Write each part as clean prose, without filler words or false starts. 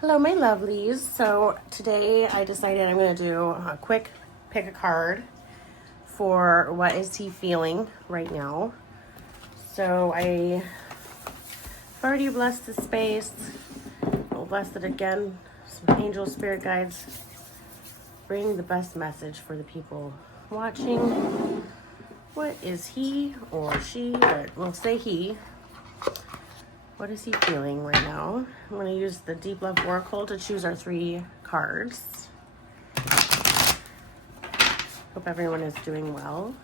Hello, my lovelies. So today I decided I'm going to do a quick pick a card for what is he feeling right now. So I've already blessed the space. I'll bless it again. Some angel spirit guides bring the best message for the people watching. What is he or she, or we'll say he. What is he feeling right now? I'm going to use the Deep Love Oracle to choose our 3 cards. Hope everyone is doing well.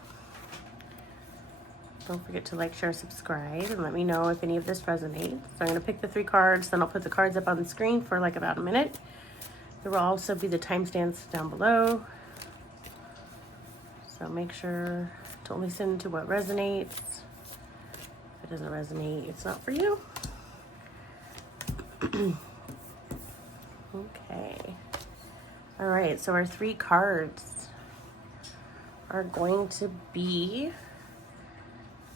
Don't forget to like, share, subscribe, and let me know if any of this resonates. So I'm going to pick the 3 cards, then I'll put the cards up on the screen for like about a minute. There will also be the timestamps down below. So make sure to listen to what resonates. If it doesn't resonate, it's not for you. Okay. All right, so our 3 cards are going to be,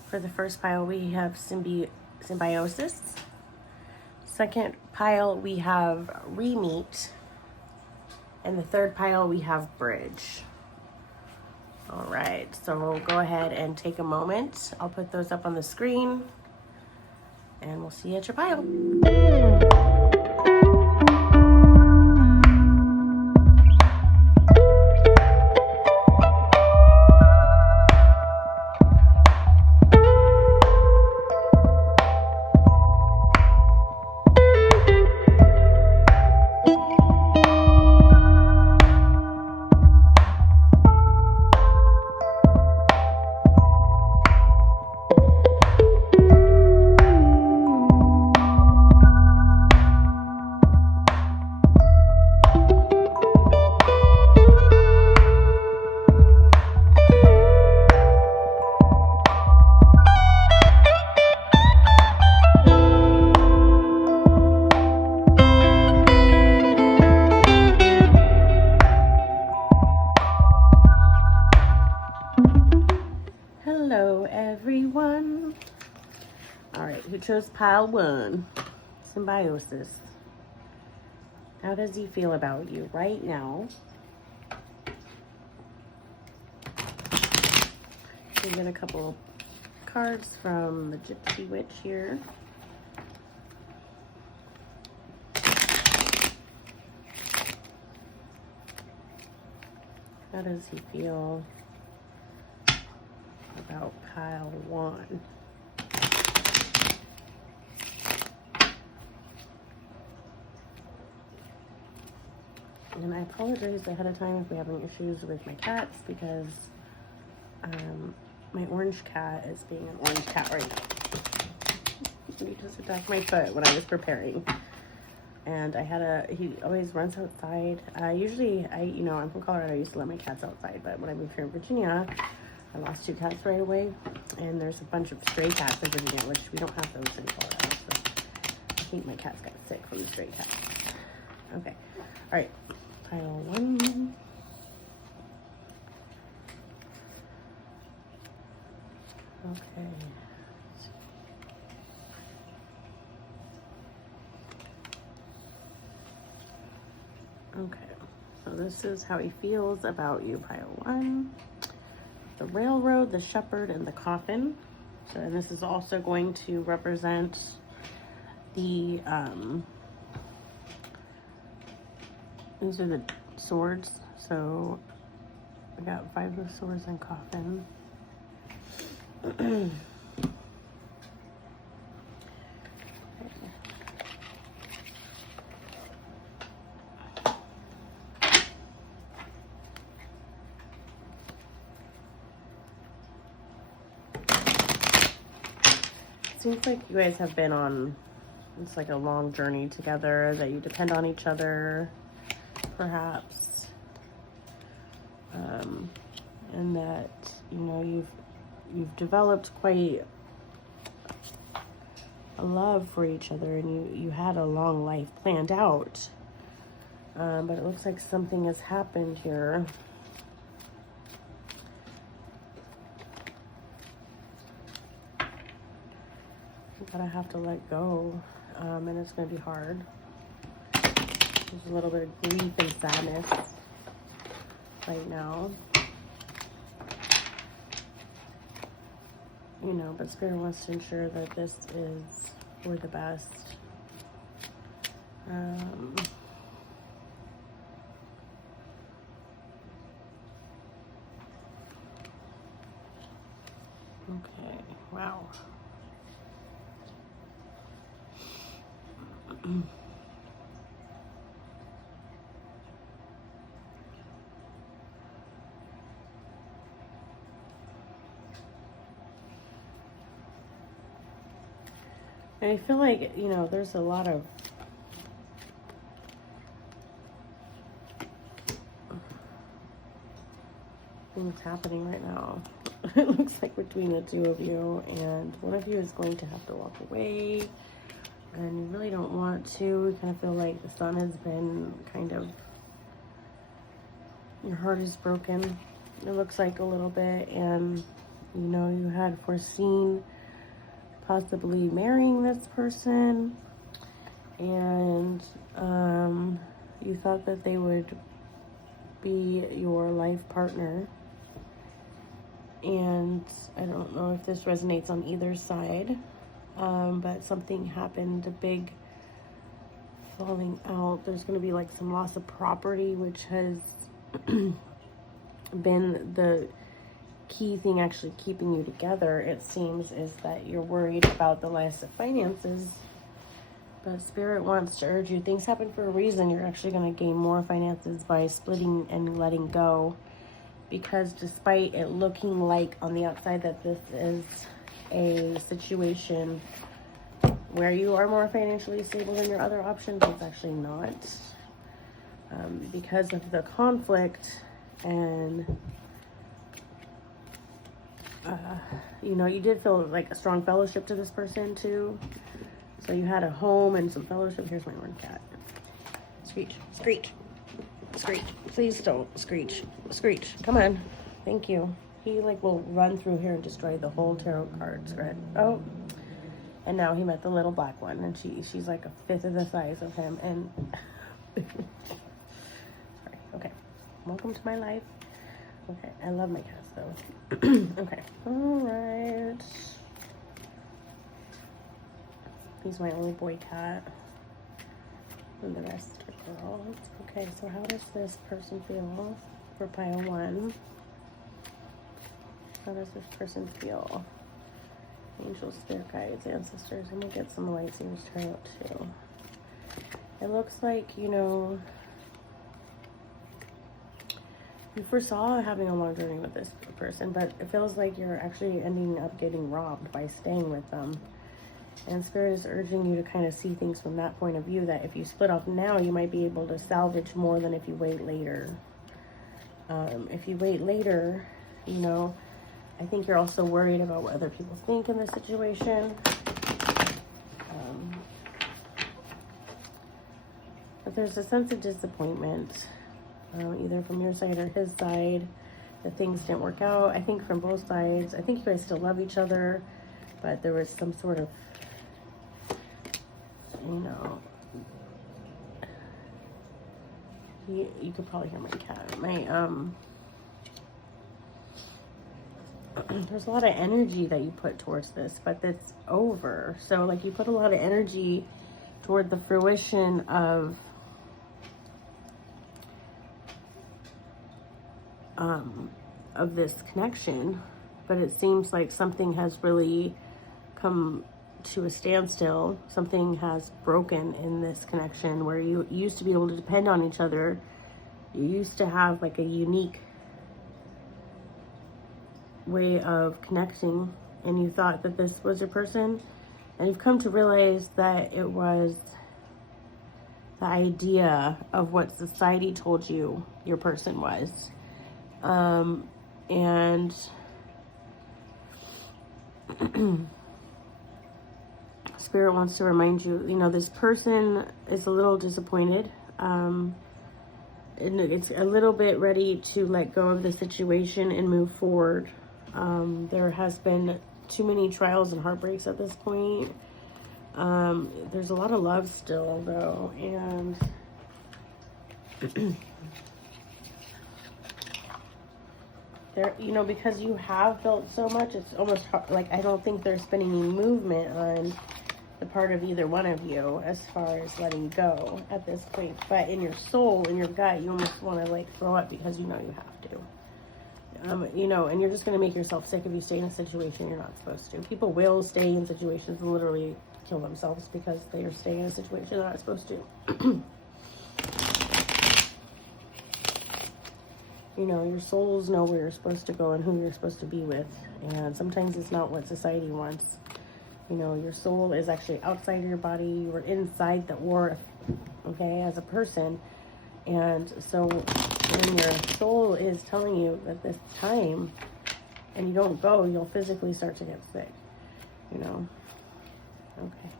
for the first pile, we have symbiosis. Second pile, we have re-meet. And the third pile, we have bridge. All right, so we'll go ahead and take a moment. I'll put those up on the screen, and we'll see you at your pile. Hello, everyone. All right, who chose pile 1? Symbiosis. How does he feel about you right now? We get a couple cards from the Gypsy Witch here. How does he feel about pile 1? And I apologize ahead of time if we're having issues with my cats, because my orange cat is being an orange cat right now. He just attacked my foot when I was preparing. And he always runs outside. Usually, I'm from Colorado, I used to let my cats outside, but when I moved here in Virginia, I lost 2 cats right away, and there's a bunch of stray cats in Virginia, which we don't have those in Colorado, so I think my cats got sick from the stray cats. Okay, all right, pile 1. Okay. Okay, so this is how he feels about you, pile 1. The railroad, the shepherd, and the coffin. So, and this is also going to represent the, these are the swords. So we got 5 of swords and coffin. Seems like you guys have been on, it's like a long journey together, that you depend on each other, perhaps. And that, you've developed quite a love for each other, and you had a long life planned out. But it looks like something has happened here. But I have to let go, and it's going to be hard. There's a little bit of grief and sadness right now. You know, but Spirit wants to ensure that this is for the best. Okay, wow. And I feel like, you know, there's a lot of things happening right now. It looks like between the two of you, and one of you is going to have to walk away, and you really don't want to. You kind of feel like the sun has been kind of, your heart is broken, it looks like a little bit, and you know, you had foreseen possibly marrying this person, and you thought that they would be your life partner. And I don't know if this resonates on either side, but something happened, a big falling out. There's going to be like some loss of property, which has been the key thing actually keeping you together, it seems, is that you're worried about the loss of finances. But Spirit wants to urge you, things happen for a reason. You're actually going to gain more finances by splitting and letting go. Because despite it looking like on the outside that this is a situation where you are more financially stable than your other options, it's actually not. Because of the conflict and, you know, you did feel like a strong fellowship to this person too. So you had a home and some fellowship. Here's my one cat. Screech, screech. Screech. Please don't screech. Screech. Come on. Thank you. He like will run through here and destroy the whole tarot card spread. Oh. And now he met the little black one, and she's like a fifth of the size of him. And sorry. Okay. Welcome to my life. Okay. I love my cats though. Okay. All right. He's my only boy cat. And the rest are girls. Okay, so how does this person feel for pile one? How does this person feel? Angels, spirit guides, ancestors. I'm gonna get some light Seers tarot too. It looks like, you know, you foresaw having a long journey with this person, but it feels like you're actually ending up getting robbed by staying with them. And Spirit is urging you to kind of see things from that point of view, that if you split off now, you might be able to salvage more than if you wait later. If you wait later, you know, I think you're also worried about what other people think in this situation. But there's a sense of disappointment, either from your side or his side, that things didn't work out. I think from both sides, I think you guys still love each other, but there was some sort of, you know, you could probably hear my cat. There's a lot of energy that you put towards this, but that's over. So like you put a lot of energy toward the fruition of this connection, but it seems like something has really come to a standstill. Something has broken in this connection where you used to be able to depend on each other. You used to have like a unique way of connecting, and you thought that this was your person, and you've come to realize that it was the idea of what society told you your person was. And Spirit wants to remind you, you know, this person is a little disappointed. And it's a little bit ready to let go of the situation and move forward. There has been too many trials and heartbreaks at this point. There's a lot of love still, though, and There, you know, because you have felt so much, it's almost like I don't think there's been any movement on the part of either one of you as far as letting go at this point. But in your soul, in your gut, you almost want to like throw up because you know you have to. You know, and you're just going to make yourself sick if you stay in a situation you're not supposed to. People will stay in situations and literally kill themselves because they are staying in a situation they're not supposed to. You know, your souls know where you're supposed to go and who you're supposed to be with. And sometimes it's not what society wants. You know, your soul is actually outside of your body. You are inside the aura, okay, as a person. And so when your soul is telling you that this time and you don't go, you'll physically start to get sick, you know. Okay.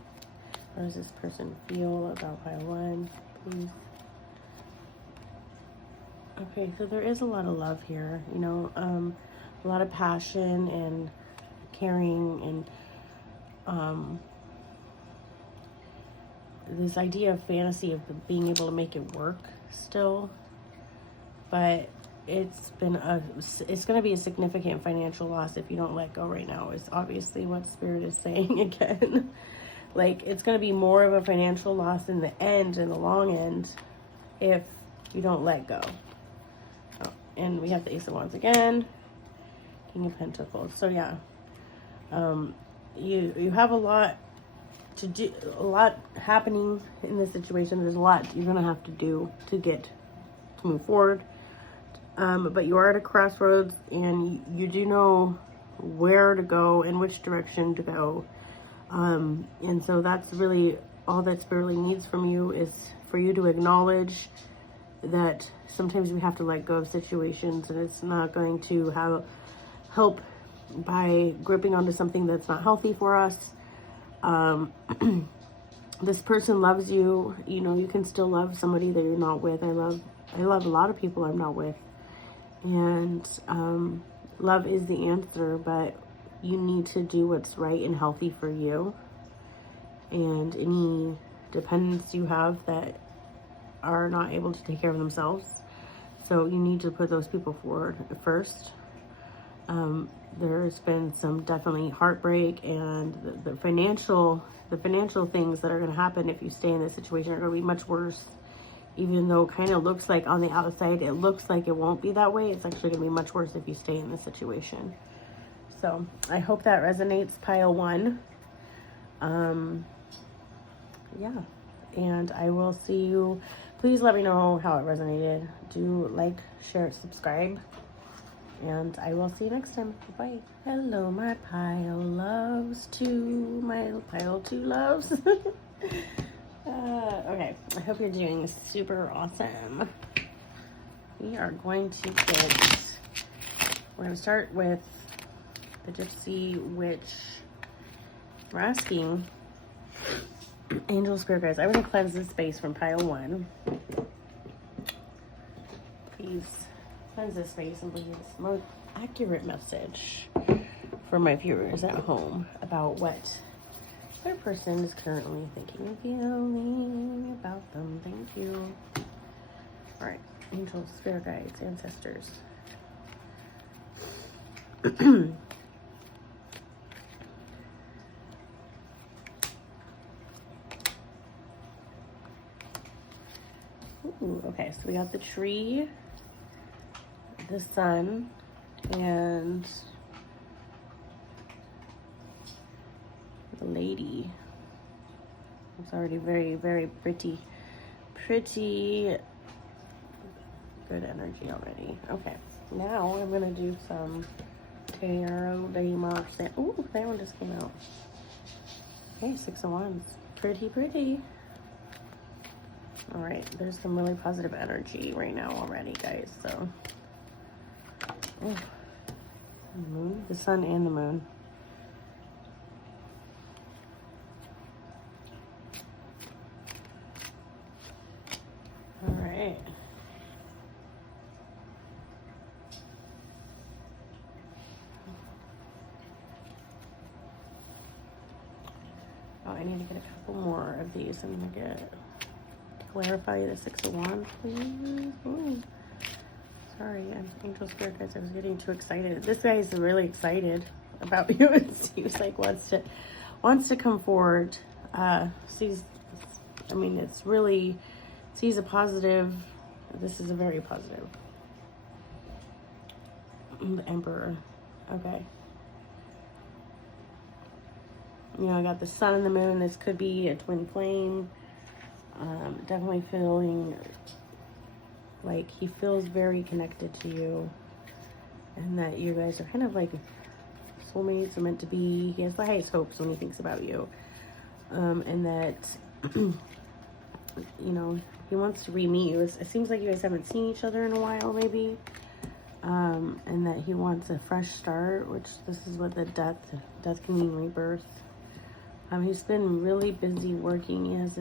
How does this person feel about pile 1, please? Okay, so there is a lot of love here, you know, a lot of passion and caring and this idea of fantasy of being able to make it work still, but it's going to be a significant financial loss if you don't let go right now, is obviously what Spirit is saying again. Like, it's going to be more of a financial loss in the end, in the long end, if you don't let go. And we have the Ace of Wands again, King of Pentacles. So yeah, you have a lot to do, a lot happening in this situation. There's a lot you're gonna have to do to move forward. But you are at a crossroads, and you do know where to go and which direction to go. And so that's really all that Spirit really needs from you, is for you to acknowledge that sometimes we have to let go of situations, and it's not going to help by gripping onto something that's not healthy for us. This person loves you. You know, you can still love somebody that you're not with. I love a lot of people I'm not with, and love is the answer, but you need to do what's right and healthy for you. And any dependents you have that are not able to take care of themselves, so you need to put those people forward first. There's been some definitely heartbreak, and the financial things that are going to happen if you stay in this situation are going to be much worse. Even though it kind of looks like on the outside it looks like it won't be that way, it's actually going to be much worse if you stay in this situation. So I hope that resonates, pile 1. Yeah, and I will see you. Please let me know how it resonated. Do like, share, subscribe, and I will see you next time. Bye. Hello, my pile loves too. My pile 2 loves. Okay, I hope you're doing super awesome. We're going to start with the Gypsy Witch. We're asking Angel Spirit Guides, I'm going to cleanse this space from pile 1. Please cleanse this space and bring this most accurate message for my viewers at home about what their person is currently thinking and feeling about them. Thank you. All right, Angel Spirit Guides, Ancestors. Ooh, okay, so we got the tree, the sun, and the lady. It's already very, very pretty good energy already. Okay, now I'm gonna do some Tarot de Marsele. Ooh, that one just came out. Okay, 6 of Wands. Pretty. All right, there's some really positive energy right now already, guys. So, moon, the sun and the moon. All right. Oh, I need to get a couple more of these. I'm gonna get clarify the Six of Wands, please. Ooh. Sorry, I'm angel spirit guys. I was getting too excited. This guy is really excited about you. He was like wants to come forward. Sees, I mean, it's really sees a positive. This is a very positive. The Emperor. Okay. You know, I got the sun and the moon. This could be a twin flame. Definitely feeling like he feels very connected to you, and that you guys are kind of like soulmates or meant to be. He has the highest hopes when he thinks about you, and that you know, he wants to re-meet you. It seems like you guys haven't seen each other in a while, maybe, and that he wants a fresh start. Which this is what the death can mean, rebirth. He's been really busy working. He has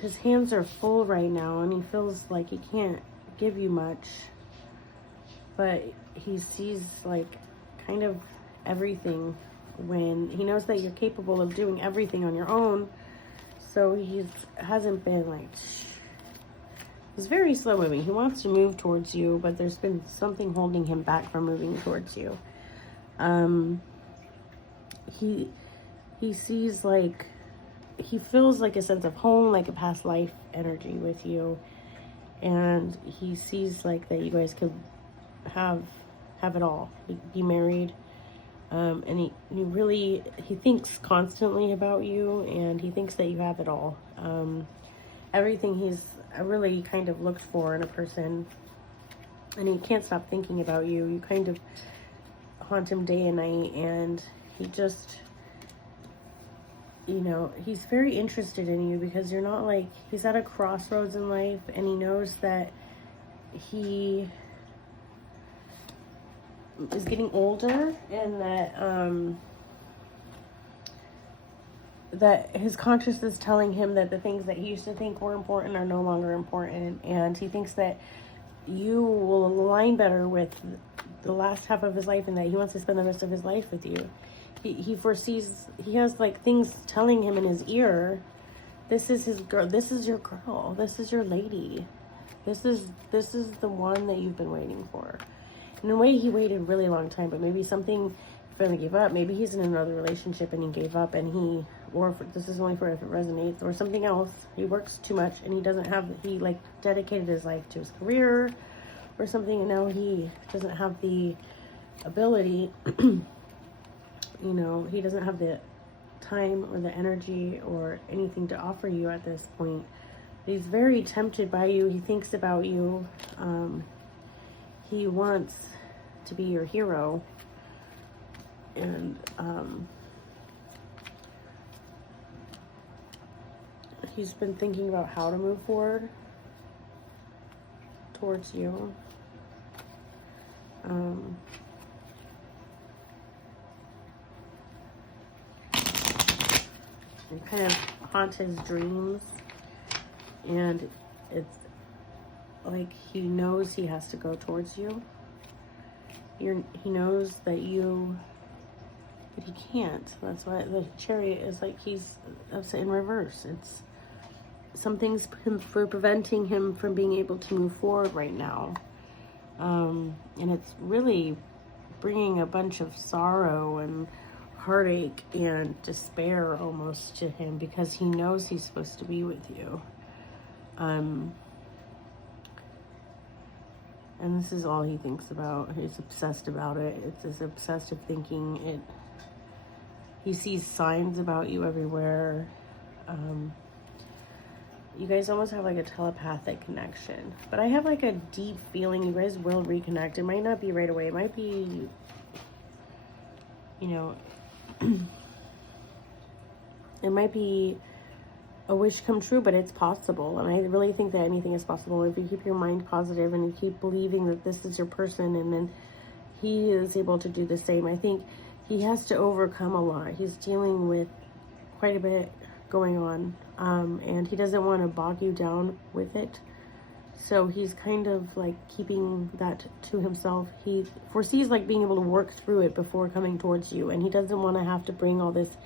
his hands are full right now, and he feels like he can't give you much, but he sees like kind of everything when he knows that you're capable of doing everything on your own. So he hasn't been like, he's very slow moving. He wants to move towards you, but there's been something holding him back from moving towards you. He sees like, he feels like a sense of home, like a past life energy with you. And he sees like that you guys could have it all, be married. And he thinks constantly about you, and he thinks that you have it all. Everything he's really kind of looked for in a person, and he can't stop thinking about you. You kind of haunt him day and night, and he just, you know, he's very interested in you because you're not like, he's at a crossroads in life, and he knows that he is getting older, and that his conscience is telling him that the things that he used to think were important are no longer important, and he thinks that you will align better with the last half of his life, and that he wants to spend the rest of his life with you. He foresees, he has like things telling him in his ear, this is his girl, this is your girl, this is your lady, this is the one that you've been waiting for. In a way, he waited a really long time, but maybe something for him to give up. Maybe he's in another relationship and he gave up, and this is only for if it resonates, or something else. He works too much, and he like dedicated his life to his career or something, and now he doesn't have the ability, you know, he doesn't have the time or the energy or anything to offer you at this point. He's very tempted by you. He thinks about you. He wants to be your hero, and he's been thinking about how to move forward towards you. It kind of haunts his dreams, and it's like he knows he has to go towards you. He knows that but he can't. That's why the Chariot is like, he's in reverse. It's something's preventing him from being able to move forward right now, and it's really bringing a bunch of sorrow and heartache and despair almost to him, because he knows he's supposed to be with you. And this is all he thinks about. He's obsessed about it. It's this obsessive thinking. He sees signs about you everywhere. You guys almost have like a telepathic connection. But I have like a deep feeling you guys will reconnect. It might not be right away. It might be, you know, it might be a wish come true, but it's possible. And I really think that anything is possible if you keep your mind positive and you keep believing that this is your person, and then he is able to do the same. I think he has to overcome a lot. He's dealing with quite a bit going on, and he doesn't want to bog you down with it. So he's kind of like keeping that to himself. He foresees like being able to work through it before coming towards you, and he doesn't want to have to bring all this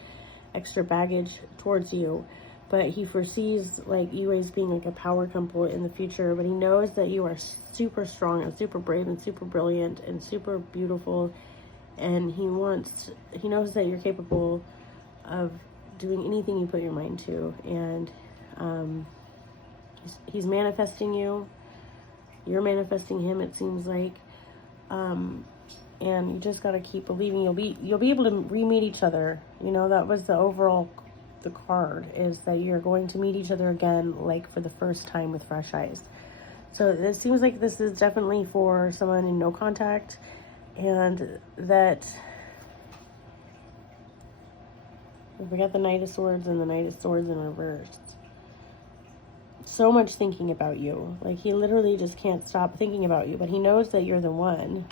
extra baggage towards you. but he foresees like you guys being like a power couple in the future. But he knows that you are super strong and super brave and super brilliant and super beautiful, and he knows that you're capable of doing anything you put your mind to. And he's manifesting you, you're manifesting him, it seems like. And you just got to keep believing you'll be able to re-meet each other. You know, that was the card, is that you're going to meet each other again, like for the first time, with fresh eyes. So it seems like this is definitely for someone in no contact, and that we got the Knight of Swords and the Knight of Swords in reverse. So much thinking about you. Like, he literally just can't stop thinking about you, but he knows that you're the one.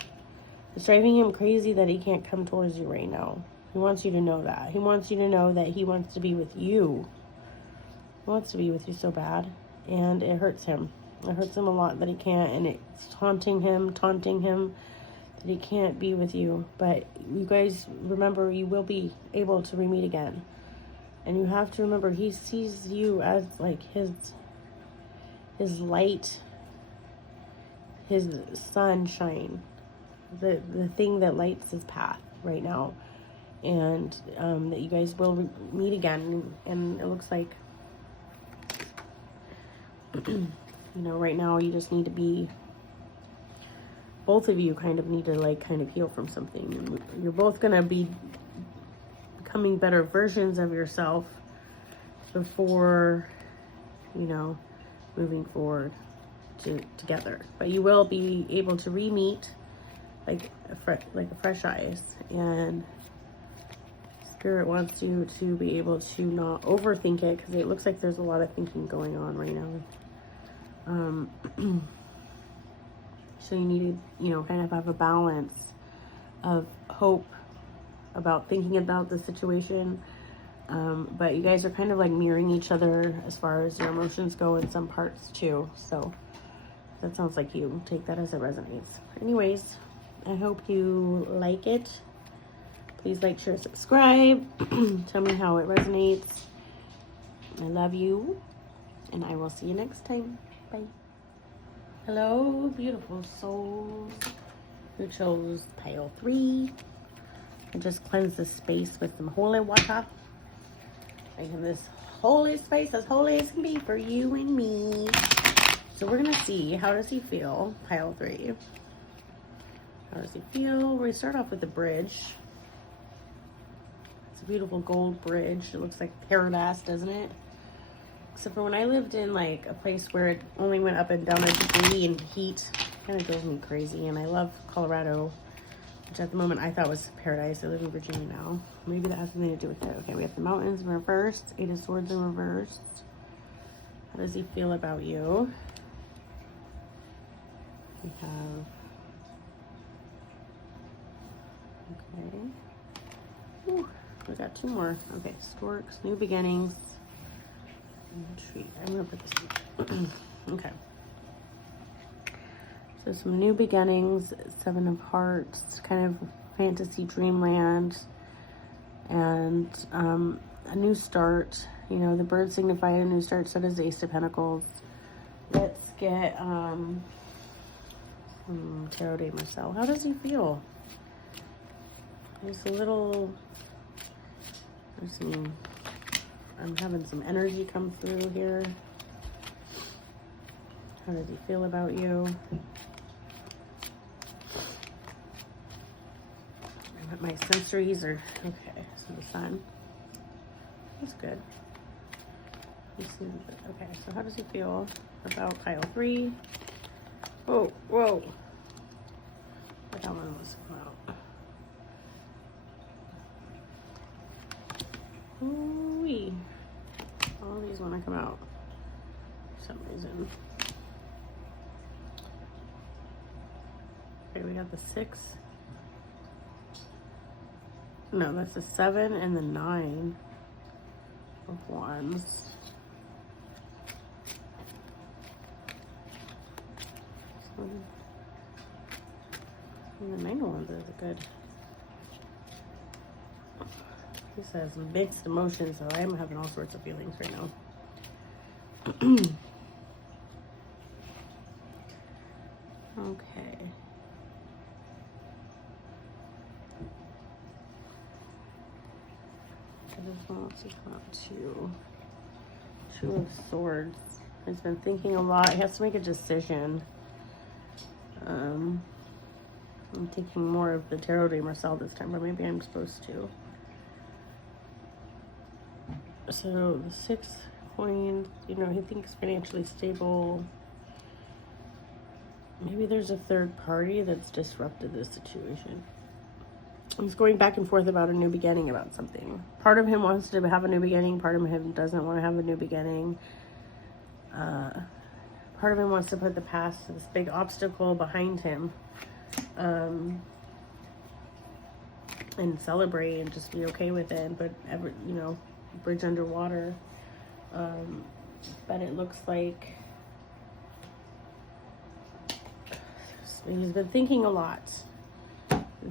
It's driving him crazy that he can't come towards you right now. He wants you to know that. He wants you to know that he wants to be with you. He wants to be with you so bad. And it hurts him. It hurts him a lot that he can't. And it's taunting him that he can't be with you. But you guys, remember, you will be able to re-meet again. And you have to remember, he sees you as like his light, his sunshine. The thing that lights his path right now, and that you guys will meet again. And it looks like, you know, right now you just need to be, both of you kind of need to like kind of heal from something. You're both gonna be becoming better versions of yourself before, you know, moving forward together. But you will be able to re-meet like a fresh eyes. And Spirit wants you to be able to not overthink it, because it looks like there's a lot of thinking going on right now. So you need to, you know, kind of have a balance of hope about thinking about the situation. But you guys are kind of like mirroring each other as far as your emotions go in some parts too. So that sounds like you take that as it resonates. Anyways, I hope you like it. Please like, share, subscribe. Tell me how it resonates. I love you, and I will see you next time. Bye. Hello, beautiful souls who chose pile 3. I just cleanse the space with some holy water. Making this holy space as holy as can be for you and me. So we're gonna see, how does he feel? Pile 3. How does he feel? We start off with the bridge. It's a beautiful gold bridge. It looks like paradise, doesn't it? Except for when I lived in like a place where it only went up and down a degree in heat, kind of drove me crazy. And I love Colorado, which at the moment I thought was paradise. I live in Virginia now. Maybe that has something to do with it. Okay, we have the mountains in reverse, 8 of Swords in reverse. How does he feel about you? We have, okay. Ooh, we got 2 more. Okay, Storks, New Beginnings. Retreat. I'm gonna put this in. Okay. So some new beginnings, 7 of Hearts, kind of fantasy dreamland, and a new start. You know, the bird signified a new start, so does the Ace of Pentacles. Let's get Tarot de Marsele. How does he feel? There's a little, I'm having some energy come through here. How does he feel about you? My sensories are okay. So the sun, that's good. Okay, so how does he feel about pile 3? Oh, whoa! That one was come out. Ooh-wee. All these want to come out for some reason. Okay, we got the 6. No, that's the 7 and the 9 of Wands. So, the 9 of Wands is good. He says mixed emotions, so I'm having all sorts of feelings right now. Okay. This one wants to come up to Two of Swords. He's been thinking a lot. He has to make a decision. I'm taking more of the Tarot de Marsele this time, but maybe I'm supposed to. So the 6 coins, you know, he thinks financially stable. Maybe there's a third party that's disrupted this situation. He's going back and forth about a new beginning about something. Part of him wants to have a new beginning. Part of him doesn't want to have a new beginning. Part of him wants to put the past, this big obstacle behind him, and celebrate and just be okay with it. But you know, bridge underwater. But it looks like he's been thinking a lot.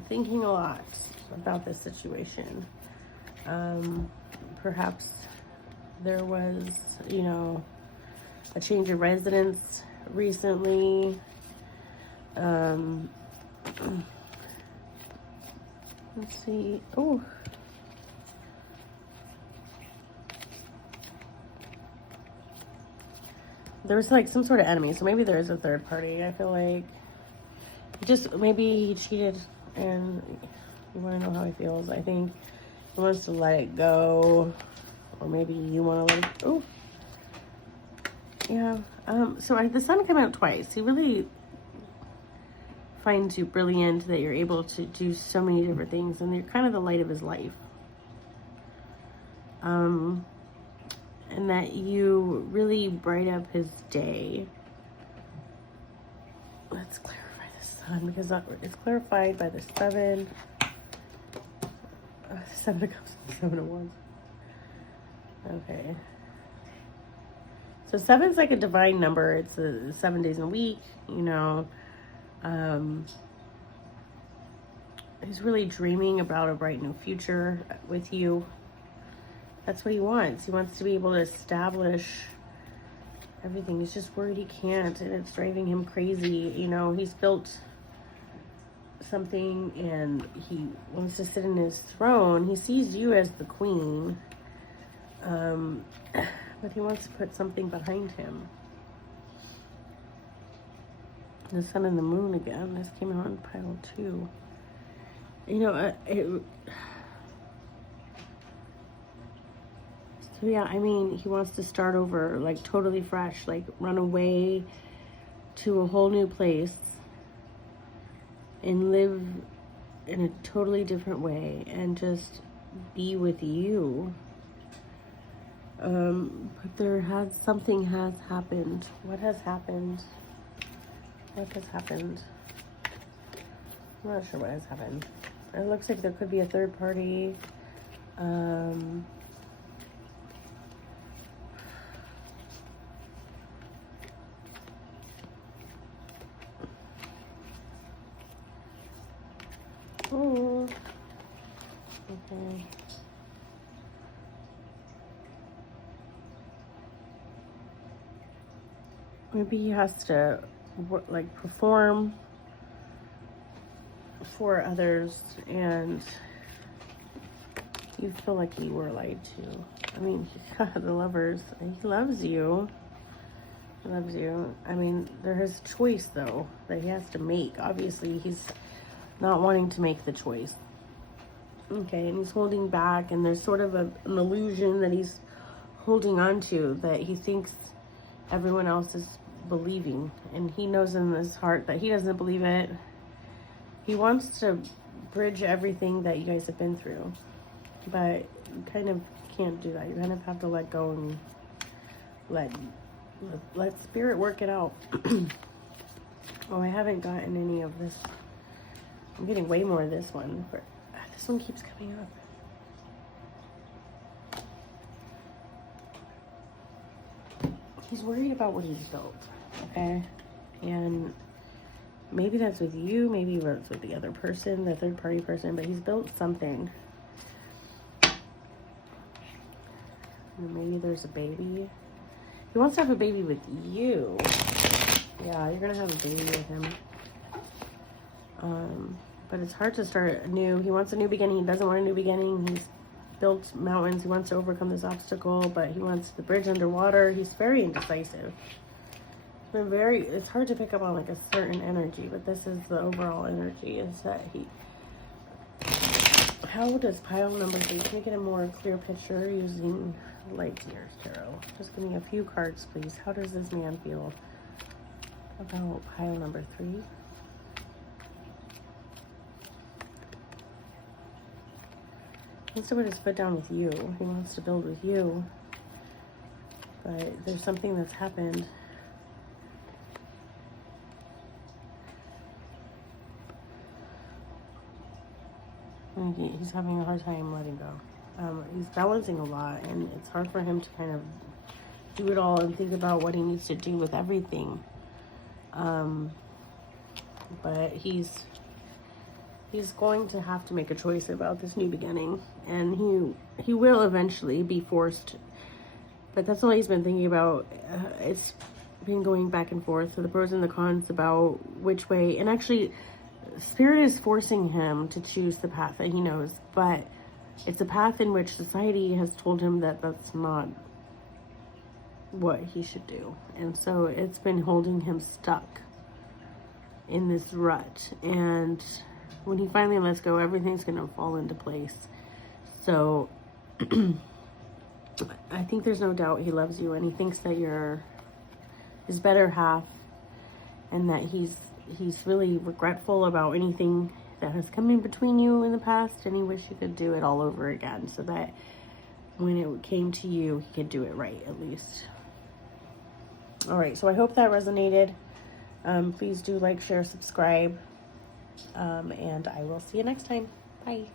Thinking a lot about this situation. Perhaps there was, you know, a change of residence recently. Let's see. Oh. There's like some sort of enemy, so maybe there is a third party. I feel like just maybe he cheated. And you want to know how he feels. I think he wants to let it go, or maybe you want to let it go. Yeah. So the sun came out twice. He really finds you brilliant, that you're able to do so many different things, and you're kind of the light of his life. And that you really bright up his day. Let's clarify because it's clarified by the 7. 7 of Cups, 7 of Wands. Okay. So 7's like a divine number. It's 7 days in a week, you know. He's really dreaming about a bright new future with you. That's what he wants. He wants to be able to establish everything. He's just worried he can't, and it's driving him crazy. You know, he's built something and he wants to sit in his throne. He sees you as the queen, but he wants to put something behind him. The sun and the moon again. This came out in pile 2. You know, so yeah, I mean, he wants to start over, like totally fresh, like run away to a whole new place and live in a totally different way and just be with you. But something has happened. What has happened? What has happened? I'm not sure what has happened. It looks like there could be a third party. Oh, okay. Maybe he has to like perform for others, and you feel like you were lied to. I mean, the Lovers, he loves you. He loves you. I mean, there is choice though that he has to make. Obviously, he's not wanting to make the choice. Okay, and he's holding back, and there's sort of an illusion that he's holding on to, that he thinks everyone else is believing, and he knows in his heart that he doesn't believe it. He wants to bridge everything that you guys have been through, but you kind of can't do that. You kind of have to let go and let spirit work it out. Oh, I haven't gotten any of this. I'm getting way more of this one. This one keeps coming up. He's worried about what he's built, okay? And maybe that's with you, maybe it's with the other person, the third party person, but he's built something. And maybe there's a baby. He wants to have a baby with you. Yeah, you're going to have a baby with him. But it's hard to start anew. He wants a new beginning. He doesn't want a new beginning. He's built mountains. He wants to overcome this obstacle, but he wants the bridge underwater. He's very indecisive. It's hard to pick up on like a certain energy, but this is the overall energy, is that how does pile number 3, can I get a more clear picture using light Seers tarot? Just give me a few cards, please. How does this man feel about pile number 3? He wants to put his foot down with you. He wants to build with you. But there's something that's happened. He's having a hard time letting go. He's balancing a lot, and it's hard for him to kind of do it all and think about what he needs to do with everything. But he's going to have to make a choice about this new beginning, and he will eventually be forced. But that's all he's been thinking about. It's been going back and forth, so the pros and the cons about which way. And actually, Spirit is forcing him to choose the path that he knows, but it's a path in which society has told him that that's not what he should do. And so it's been holding him stuck in this rut. And when he finally lets go, everything's going to fall into place. So I think there's no doubt he loves you, and he thinks that you're his better half, and that he's really regretful about anything that has come in between you in the past, and he wish he could do it all over again, so that when it came to you, he could do it right, at least. All right, so I hope that resonated. Please do like, share, subscribe, and I will see you next time. Bye.